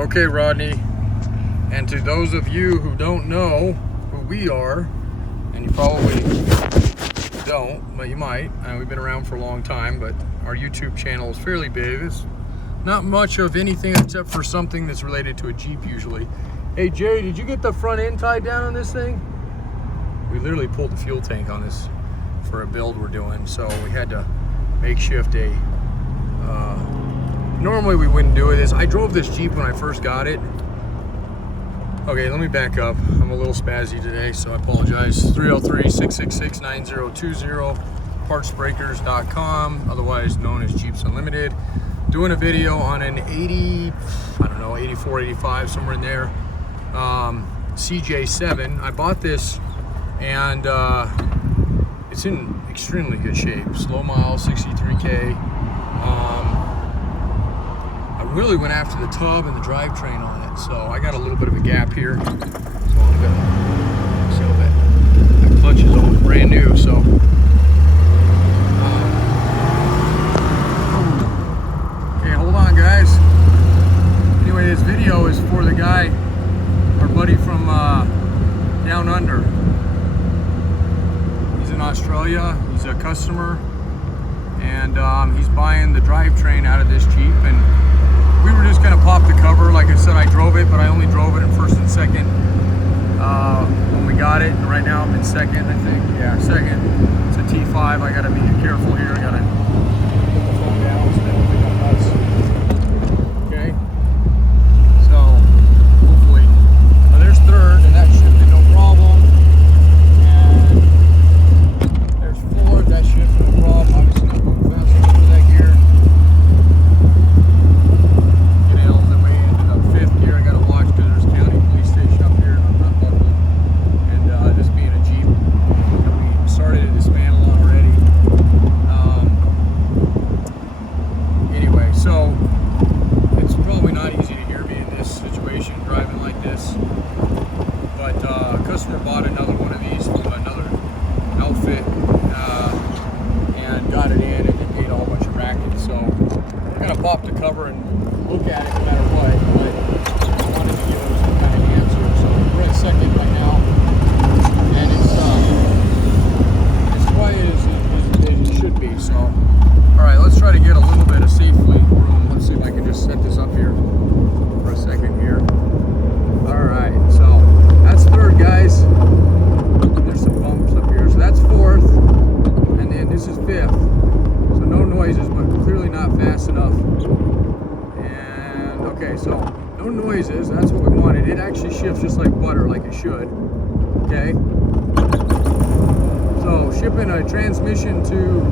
Okay, Rodney, and to those of you who don't know who we are, and you probably don't, but you might, we've been around for a long time, but our YouTube channel is fairly big. It's not much of anything except for something that's related to a Jeep usually. Hey Jerry, did you get the front end tied down on this thing? We literally pulled the fuel tank on this for a build we're doing, so we had to makeshift a normally we wouldn't do this. I drove this Jeep when I first got it. Okay, let me back up. I'm a little spazzy today, so I apologize. 303-666-9020, partsbreakers.com, otherwise known as Jeeps Unlimited. Doing a video on an 80, I don't know, 84, 85, somewhere in there, CJ7. I bought this and it's in extremely good shape. Slow miles, 63K. I really went after the tub and the drivetrain on it, so I got a little bit of a gap here. So I'm gonna see how that clutch is almost brand new. So okay, hold on, guys. Anyway, this video is for the guy, our buddy from down under. He's in Australia. He's a customer, and he's buying the drivetrain out of this Jeep. And we were just gonna pop the cover. Like I said, I drove it, but I only drove it in first and second when we got it. And right now I'm in second, I think. Yeah, second. It's a T5. I gotta be careful here. I gotta put the phone down so they don't think I'm nuts. Okay. So hopefully, there's third, and that shifted no problem. And there's fourth. That shifted no problem. Obviously not going fast enough for that gear. Pop the cover and look at it no matter what, but I wanted to give them some kind of answer. So we're at second right now, and it's quiet as it should be. So, all right, let's try to get a little bit of safely room. Let's see if I can just set this up here for a second here. All right, so that's third, guys. There's some bumps up here, so that's fourth, and then this is fifth. So no noises, but clearly not fast enough. And okay, so no noises, that's what we wanted. It actually shifts just like butter, like it should. Okay. So shipping a transmission to,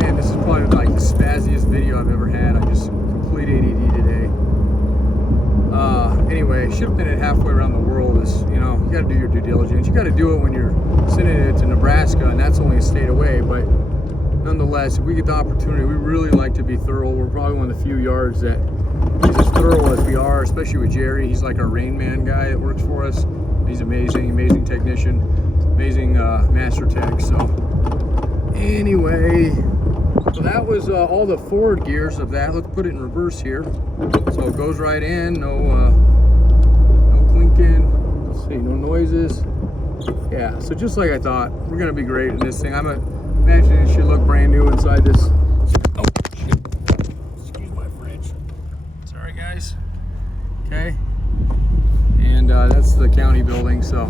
man, this is probably like the spazziest video I've ever had. I just complete ADD today. Anyway, shipping it halfway around the world is, you know, you gotta do your due diligence. You gotta do it when you're sending it to Nebraska, and that's only a state away, but nonetheless, if we get the opportunity, we really like to be thorough. We're probably one of the few yards that is as thorough as we are, especially with Jerry. He's like our Rain Man guy that works for us. He's amazing, amazing technician, amazing master tech. So anyway, so that was all the forward gears of that. Let's put it in reverse here. So it goes right in, no clinking. Let's see, no noises. Yeah, so just like I thought, we're gonna be great in this thing. Imagine it should look brand new inside this. Oh, shit. Excuse my fridge. Sorry, guys. Okay. And that's the county building, so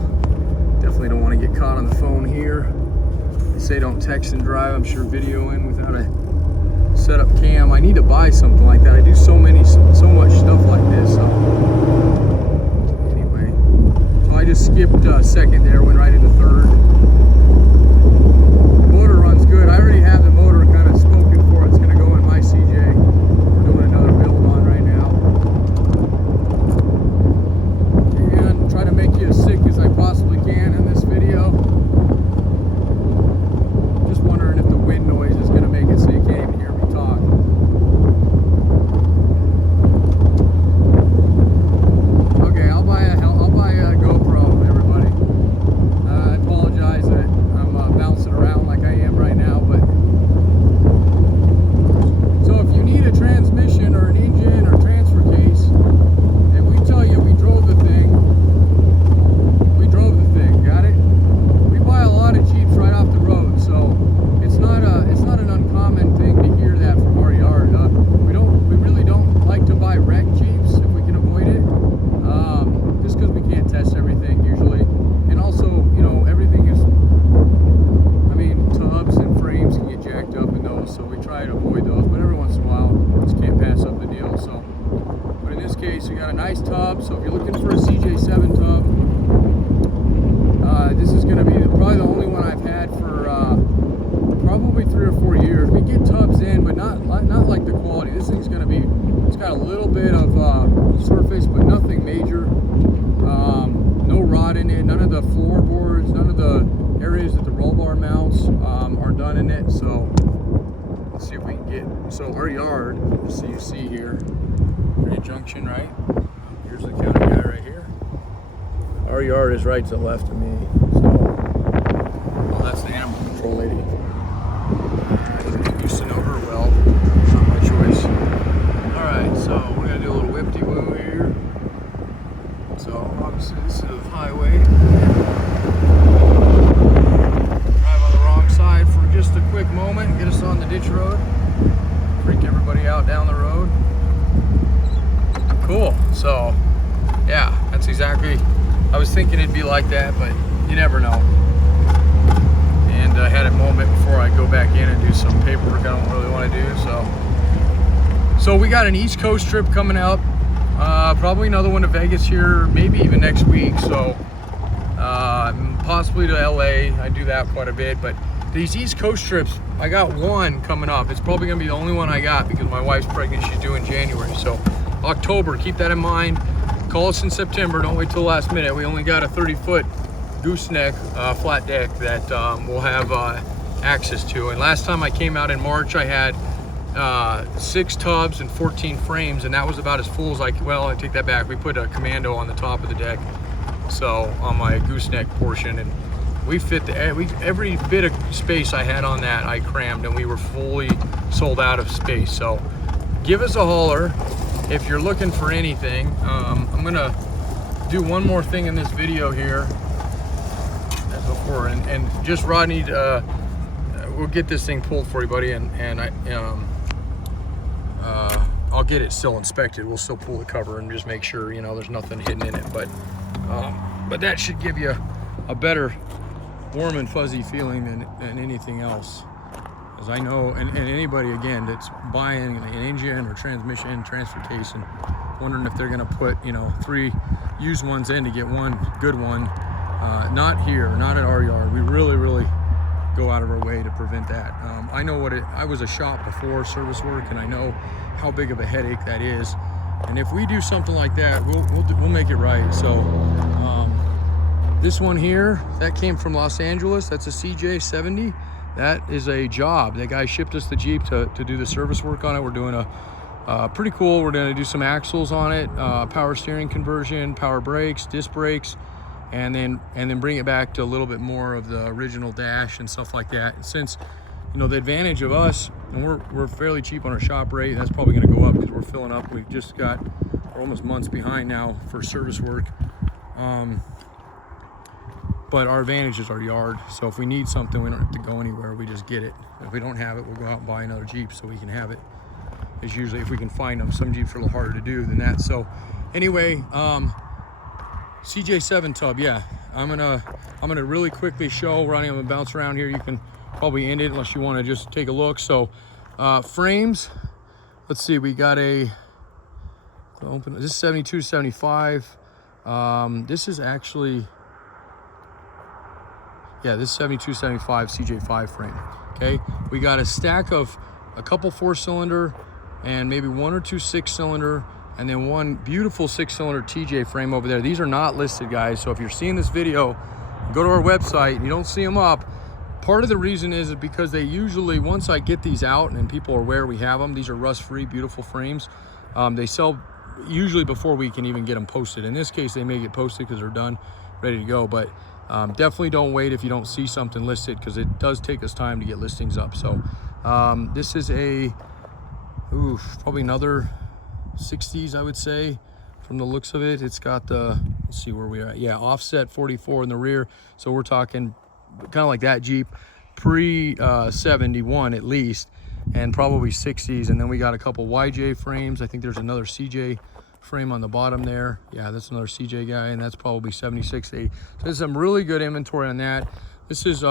definitely don't want to get caught on the phone here. They say don't text and drive. I'm sure videoing without a setup cam. I need to buy something like that. I do so much stuff like this. So anyway, so I just skipped second there, went right into third. Good. I already have the motor kind of spoken for. It's going to go in my CJ. We're doing another build on right now. And try to make you as sick as I possibly can in this video. Just wondering if the wind noise is going to make it so you can't even hear me talk. got a nice tub, so if you're looking for a CJ7 tub, this is going to be probably the only one I've had for probably 3 or 4 years. We get tubs in, but not like the quality. This thing's going to be, it's got a little bit of surface, but nothing major. No rot in it, none of the floorboards, none of the areas that the roll bar mounts are done in it. So let's see if we can get, so our yard, so you see here, pretty junction, right? Here's the county guy right here. Our yard is right to the left of me. So, well, that's the animal control lady. I used to know her well, not my choice. All right, so we're gonna do a little whip-de-woo here. So obviously this is a highway. Drive on the wrong side for just a quick moment, get us on the ditch road. Freak everybody out down the road. Cool, so yeah, that's exactly, I was thinking it'd be like that, but you never know. And I had a moment before I go back in and do some paperwork I don't really want to do, so we got an East Coast trip coming up. Probably another one to Vegas here, maybe even next week. So possibly to LA. I do that quite a bit, but these East Coast trips, I got one coming up. It's probably gonna be the only one I got because my wife's pregnant. She's due in January. So October, keep that in mind. Call us in September. Don't wait till the last minute. We only got a 30-foot gooseneck flat deck that we'll have access to. And last time I came out in March, I had 6 tubs and 14 frames, and that was about as full as I take that back. We put a commando on the top of the deck, so on my gooseneck portion, and we fit every bit of space I had on that I crammed, and we were fully sold out of space. So give us a holler if you're looking for anything. I'm gonna do one more thing in this video here as before, and just Rodney, we'll get this thing pulled for you, buddy, and I'll get it still inspected. We'll still pull the cover and just make sure, you know, there's nothing hidden in it. But that should give you a better warm and fuzzy feeling than anything else. As I know, and anybody, again, that's buying an engine or transmission, transfer case, and wondering if they're gonna put, you know, 3 used ones in to get one good one. Not here, not at our yard. We really go out of our way to prevent that. I know I was a shop before service work, and I know how big of a headache that is. And if we do something like that, we'll make it right. So this one here, that came from Los Angeles. That's a CJ70. That is a job. That guy shipped us the Jeep to do the service work on it. We're doing a pretty cool. We're gonna do some axles on it, power steering conversion, power brakes, disc brakes, and then bring it back to a little bit more of the original dash and stuff like that. Since, you know, the advantage of us, and we're fairly cheap on our shop rate, that's probably going to go up because we're filling up. We're almost months behind now for service work. But our advantage is our yard. So if we need something, we don't have to go anywhere. We just get it. If we don't have it, we'll go out and buy another Jeep so we can have it. It's usually, if we can find them. Some Jeeps are a little harder to do than that. So anyway, CJ7 tub, yeah. I'm gonna really quickly show. Ronnie, I'm gonna bounce around here. You can probably end it unless you want to just take a look. So frames, let's see, we got a open. This is 72 to 75. This is actually, yeah, this is 72 75 CJ5 frame. Okay, we got a stack of a couple 4-cylinder and maybe 1 or 2 6-cylinder, and then one beautiful 6-cylinder TJ frame over there. These are not listed, guys. So if you're seeing this video, go to our website and you don't see them up. Part of the reason is because they usually, once I get these out and people are aware we have them, these are rust-free, beautiful frames. They sell usually before we can even get them posted. In this case, they may get posted because they're done, ready to go. But definitely don't wait if you don't see something listed, because it does take us time to get listings up. So this is probably another 60s, I would say, from the looks of it. It's got the, let's see where we are at. Yeah, offset 44 in the rear. So we're talking kind of like that Jeep, pre 71 at least, and probably 60s. And then we got a couple YJ frames. I think there's another CJ frame on the bottom there. Yeah, that's another CJ guy, and that's probably 76 to 80. So there's some really good inventory on that. This is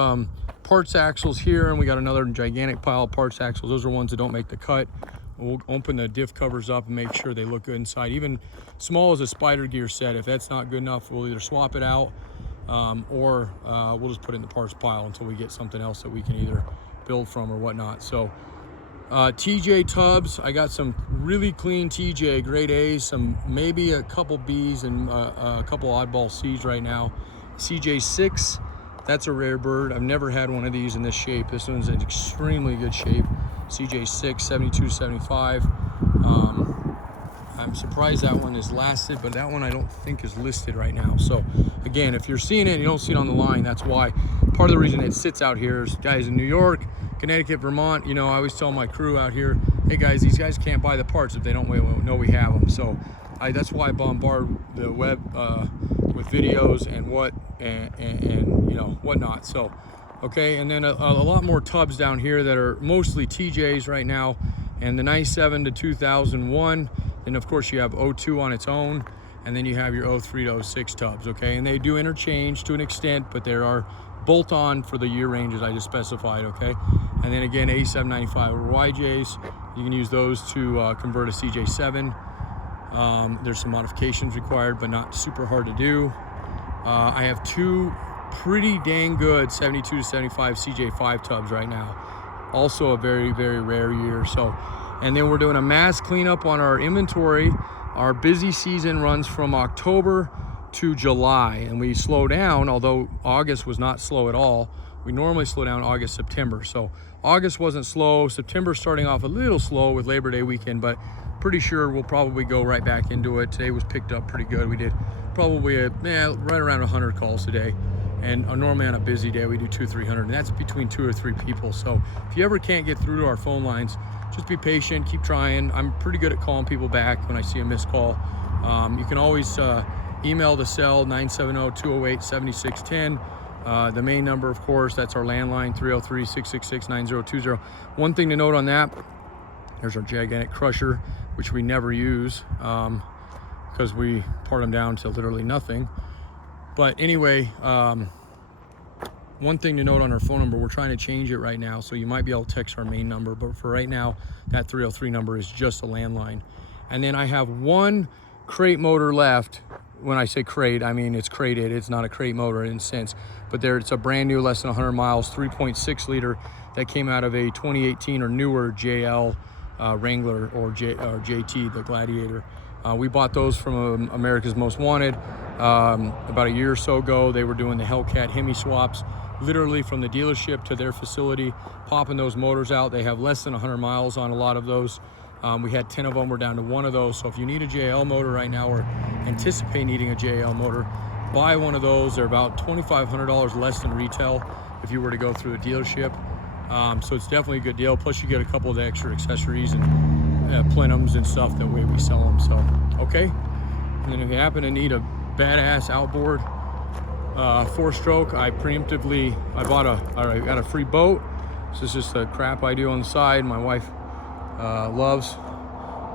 parts axles here, and we got another gigantic pile of parts axles. Those are ones that don't make the cut. We'll open the diff covers up and make sure they look good inside. Even small as a spider gear set, if that's not good enough, we'll either swap it out or we'll just put it in the parts pile until we get something else that we can either build from or whatnot. So TJ tubs, I got some really clean TJ grade A's, some maybe a couple B's and a couple oddball C's right now. CJ6, that's a rare bird. I've never had one of these in this shape. This one's in extremely good shape. CJ6, 72, 75. I'm surprised that one is lasted, but that one I don't think is listed right now. So again, if you're seeing it and you don't see it on the line, that's why. Part of the reason it sits out here is guys in New York, Connecticut, Vermont, you know, I always tell my crew out here, hey guys, these guys can't buy the parts if they don't know we have them. So that's why I bombard the web with videos and you know, whatnot. So okay, and then a lot more tubs down here that are mostly TJs right now, and the 97 to 2001. And of course you have 02 on its own, and then you have your 03 to 06 tubs, okay? And they do interchange to an extent, but there are bolt-on for the year ranges I just specified, okay? And then again, 8795 or YJs, you can use those to convert a CJ7. There's some modifications required, but not super hard to do. I have two pretty dang good 72 to 75 CJ5 tubs right now. Also a very, very rare year. So, and then we're doing a mass cleanup on our inventory. Our busy season runs from October to July, and we slow down, although August was not slow at all. We normally slow down August, September. So August wasn't slow. September starting off a little slow with Labor Day weekend, but pretty sure we'll probably go right back into it. Today was picked up pretty good. We did probably right around 100 calls today. And normally on a busy day, we do 200-300, and that's between 2 or 3 people. So if you ever can't get through to our phone lines, just be patient, keep trying. I'm pretty good at calling people back when I see a missed call. You can always email the cell, 970-208-7610. The main number, of course, that's our landline, 303-666-9020. One thing to note on that, there's our gigantic crusher, which we never use because we part them down to literally nothing. But anyway, one thing to note on our phone number, we're trying to change it right now, so you might be able to text our main number, but for right now, that 303 number is just a landline. And then I have one crate motor left. When I say crate, I mean it's crated. It's not a crate motor in a sense, but it's a brand new, less than 100 miles, 3.6 liter that came out of a 2018 or newer JL Wrangler or JT, the Gladiator. We bought those from America's Most Wanted about a year or so ago. They were doing the Hellcat Hemi swaps, literally from the dealership to their facility, popping those motors out. They have less than 100 miles on a lot of those. We had 10 of them. We're down to 1 of those. So if you need a JL motor right now or anticipate needing a JL motor, buy one of those. They're about $2,500 less than retail if you were to go through a dealership. So it's definitely a good deal. Plus you get a couple of the extra accessories and plenums and stuff. That way we sell them. So, okay. And then if you happen to need a badass outboard 4-stroke, I got a free boat. This is just the crap I do on the side. My wife loves,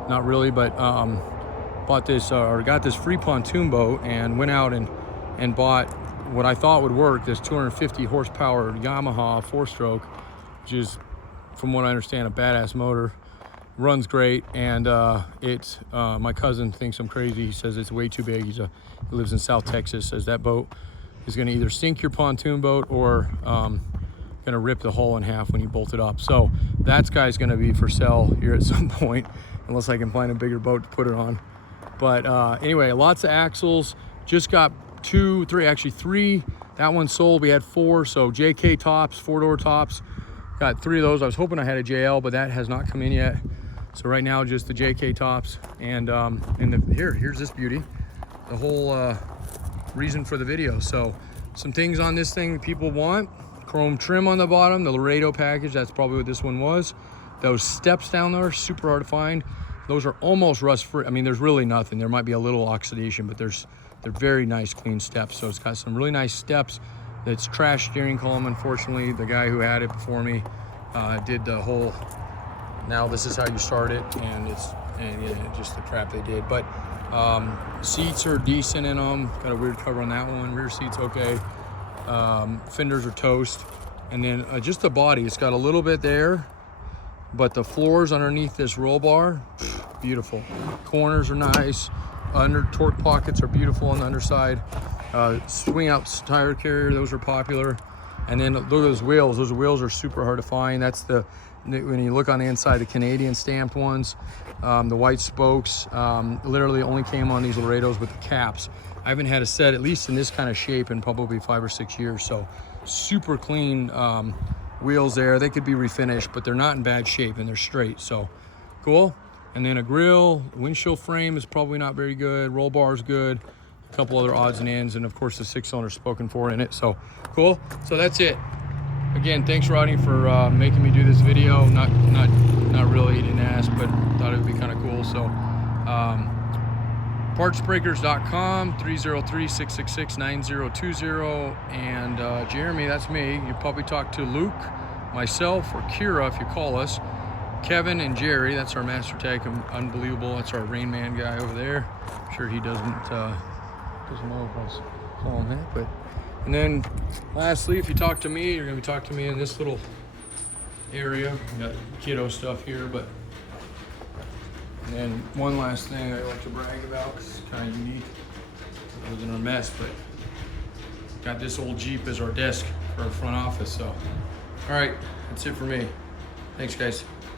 not really, but got this free pontoon boat and went out and bought what I thought would work, this 250 horsepower Yamaha 4-stroke, which is, from what I understand, a badass motor. Runs great, and it's my cousin thinks I'm crazy. He says it's way too big. He lives in South Texas. Says that boat is going to either sink your pontoon boat or going to rip the hull in half when you bolt it up. So that guy's going to be for sale here at some point, unless I can find a bigger boat to put it on. But anyway, lots of axles. Just got 3. That one sold. We had 4. So JK tops, 4-door tops. Got 3 of those. I was hoping I had a JL, but that has not come in yet. So right now, just the JK tops, and here's this beauty, the whole reason for the video. So some things on this thing that people want: chrome trim on the bottom, the Laredo package. That's probably what this one was. Those steps down there, super hard to find. Those are almost rust free. I mean, there's really nothing. There might be a little oxidation, but they're very nice, clean steps. So it's got some really nice steps. It's trash steering column. Unfortunately, the guy who had it before me did the whole. Now this is how you start it, and just the crap they did. But seats are decent in them. Got a weird cover on that one. Rear seats okay. Fenders are toast, and then just the body. It's got a little bit there, but the floors underneath this roll bar, beautiful. Corners are nice. Under torque pockets are beautiful on the underside. Swing out tire carrier, those are popular. And then look at those wheels. Those wheels are super hard to find. That's when you look on the inside, the Canadian stamped ones, the white spokes, literally only came on these Laredos with the caps. I haven't had a set, at least in this kind of shape, in probably 5 or 6 years. So super clean wheels there. They could be refinished, but they're not in bad shape and they're straight. So cool. And then a grill, windshield frame is probably not very good. Roll bar is good. A couple other odds and ends, and of course the 6-cylinder spoken for in it. So cool. So that's it. Again, thanks Rodney for making me do this video. Not really, he didn't ask, but thought it would be kind of cool. So partsbreakers.com, 303-666-9020. And Jeremy, that's me. You probably talk to Luke, myself, or Kira if you call us. Kevin and Jerry, that's our master tag, unbelievable. That's our Rain Man guy over there. I'm sure he doesn't know if I was calling that, but. And then lastly, if you talk to me, you're gonna be talking to me in this little area. We got kiddo stuff here, but. And then one last thing I like to brag about, because it's kind of unique. It was in our mess, but got this old Jeep as our desk for our front office, so. All right, that's it for me. Thanks, guys.